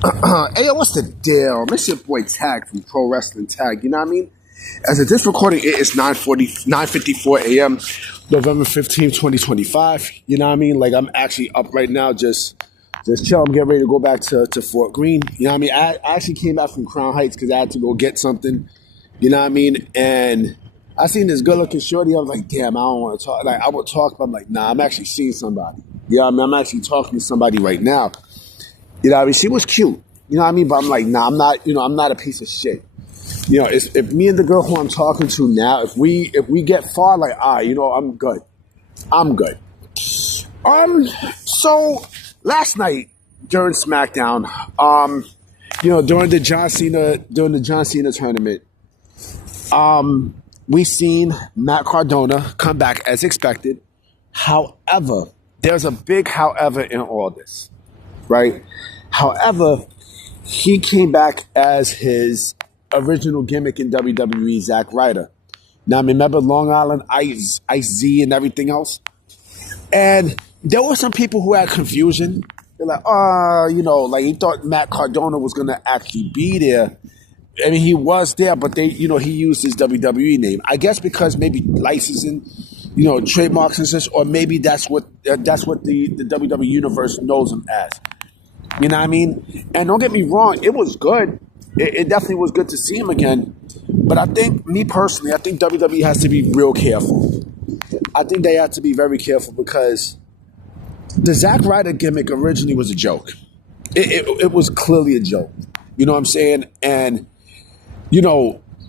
Hey, yo, what's the deal? Miss your boy Tag from Pro Wrestling Tag. You know what I mean? As of this recording, it is 9:54 a.m., November 15th, 2025. You know what I mean? Like, I'm actually up right now, just chill. I'm getting ready to go back to Fort Greene. You know what I mean? I actually came back from Crown Heights because I had to go get something. You know what I mean? And I seen this good-looking shorty. I was like, damn, I don't want to talk. Like, I would talk, but I'm like, nah, I'm actually seeing somebody. You know what I mean? I'm actually talking to somebody right now. You know what I mean? She was cute. You know what I mean? But I'm like, nah, I'm not a piece of shit. You know, if me and the girl who I'm talking to now, if we get far, like, I'm good. I'm good. So last night during SmackDown, during the John Cena tournament, we seen Matt Cardona come back as expected. However, there's a big however in all this, right? However, he came back as his original gimmick in WWE, Zack Ryder. Now, remember Long Island Ice Z and everything else? And there were some people who had confusion. They're like, like he thought Matt Cardona was going to actually be there. I mean, he was there, but he used his WWE name. I guess because maybe licensing, trademarks and such, or maybe that's what the WWE universe knows him as. You know what I mean? And don't get me wrong, it was good. It definitely was good to see him again. But I think WWE has to be real careful. I think they have to be very careful because the Zack Ryder gimmick originally was a joke. It was clearly a joke. You know what I'm saying? And,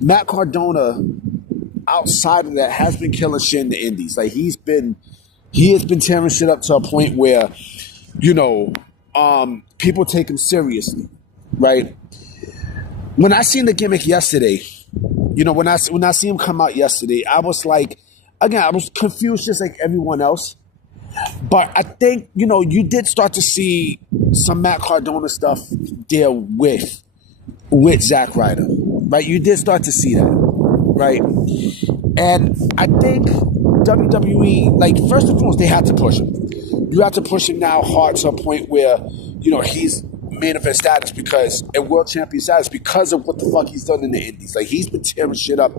Matt Cardona, outside of that, has been killing shit in the indies. Like, he has been tearing shit up to a point where, people take him seriously, right? When I seen the gimmick yesterday, when I see him come out yesterday, I was like, again, I was confused just like everyone else. But I think, you did start to see some Matt Cardona stuff there with Zack Ryder, right? You did start to see that, right? And I think WWE, like, first and foremost, they had to push him. You have to push him now hard to a point where, he's main event status and world champion status because of what the fuck he's done in the indies. Like, he's been tearing shit up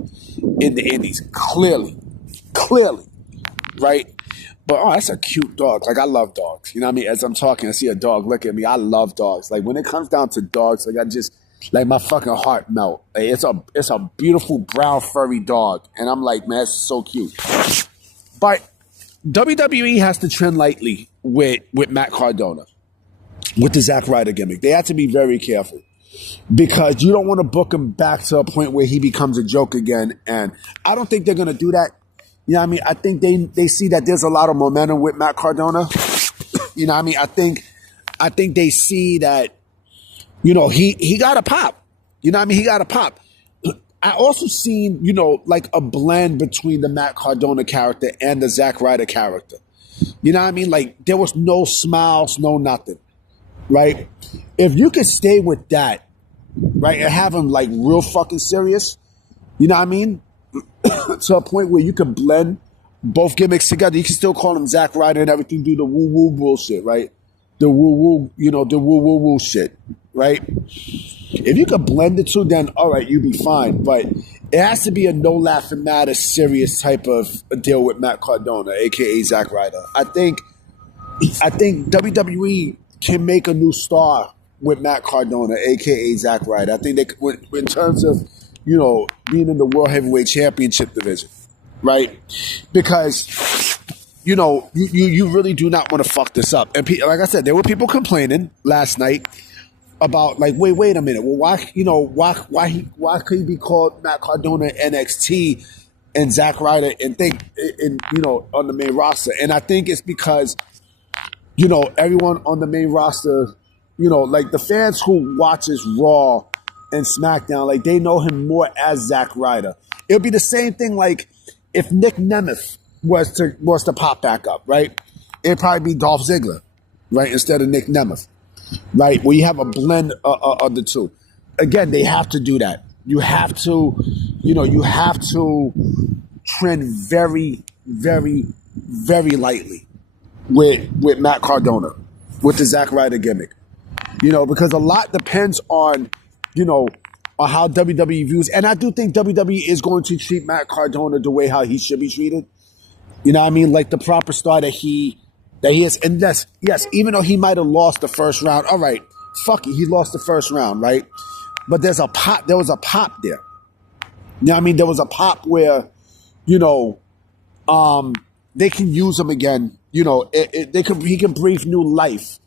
in the indies, clearly, right? But, that's a cute dog. Like, I love dogs. You know what I mean? As I'm talking, I see a dog look at me. I love dogs. Like, when it comes down to dogs, like, my fucking heart melt. Like, it's a beautiful brown furry dog. And I'm like, man, it's so cute. But WWE has to trend lightly with Matt Cardona, with the Zack Ryder gimmick. They have to be very careful because you don't want to book him back to a point where he becomes a joke again. And I don't think they're going to do that. You know what I mean? I think they see that there's a lot of momentum with Matt Cardona. You know what I mean? I think they see that, he got a pop. You know what I mean? He got a pop. I also seen, like a blend between the Matt Cardona character and the Zack Ryder character. You know what I mean? Like, there was no smiles, no nothing, right? If you could stay with that, right, and have him, like, real fucking serious, you know what I mean? To a point where you can blend both gimmicks together. You can still call him Zack Ryder and everything, do the woo-woo bullshit, right? The woo-woo, the woo-woo-woo shit, right? If you could blend the two, then all right, you'd be fine. But it has to be a no laughing matter, serious type of a deal with Matt Cardona, aka Zack Ryder. I think WWE can make a new star with Matt Cardona, aka Zack Ryder. I think they, in terms of being in the World Heavyweight Championship division, right? Because you really do not want to fuck this up. And like I said, there were people complaining last night about, like, wait a minute. Well, why could he be called Matt Cardona NXT and Zack Ryder and on the main roster? And I think it's because, everyone on the main roster, like the fans who watches Raw and SmackDown, like, they know him more as Zack Ryder. It would be the same thing, like, if Nick Nemeth was to pop back up, right? It'd probably be Dolph Ziggler, right, instead of Nick Nemeth. Right, where you have a blend of the two. Again, they have to do that. You have to trend very, very, very lightly with Matt Cardona, with the Zack Ryder gimmick. You know, because a lot depends on, you know, on how WWE views. And I do think WWE is going to treat Matt Cardona the way how he should be treated. You know what I mean? Like the proper star that he is. And yes, even though he might have lost the first round, all right, fuck it, he lost the first round, right? But there was a pop there. You know what I mean? There was a pop where, you know, they can use him again. You know, he can breathe new life.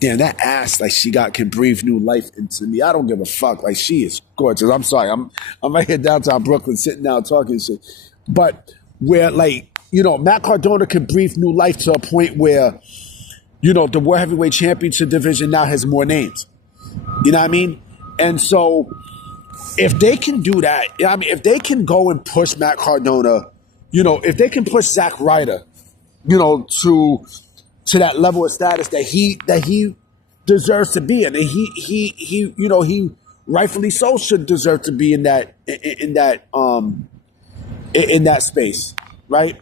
Damn, that ass like she can breathe new life into me. I don't give a fuck. Like she is gorgeous. I'm sorry. I'm right here downtown Brooklyn sitting down talking shit. But where like, you know, Matt Cardona can breathe new life to a point where, you know, the World Heavyweight Championship division now has more names. You know what I mean? And so if they can do that, I mean, if they can go and push Matt Cardona, you know, if they can push Zack Ryder, you know, to that level of status that he deserves to be in, and he you know, he rightfully so should deserve to be in that space, right?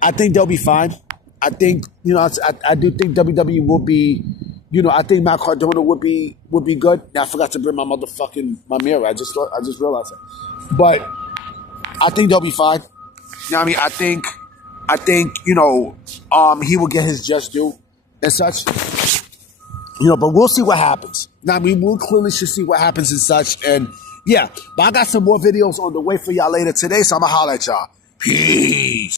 I think they'll be fine. I think, you know, I do think WWE will be, you know, I think Matt Cardona would be good. Now I forgot to bring my mirror. I just realized that. But I think they'll be fine. You know what I mean? I think, you know, he will get his just due and such. You know, but we'll see what happens. Now, I mean, we'll clearly should see what happens and such. And yeah, but I got some more videos on the way for y'all later today, so I'm gonna holler at y'all. Peace.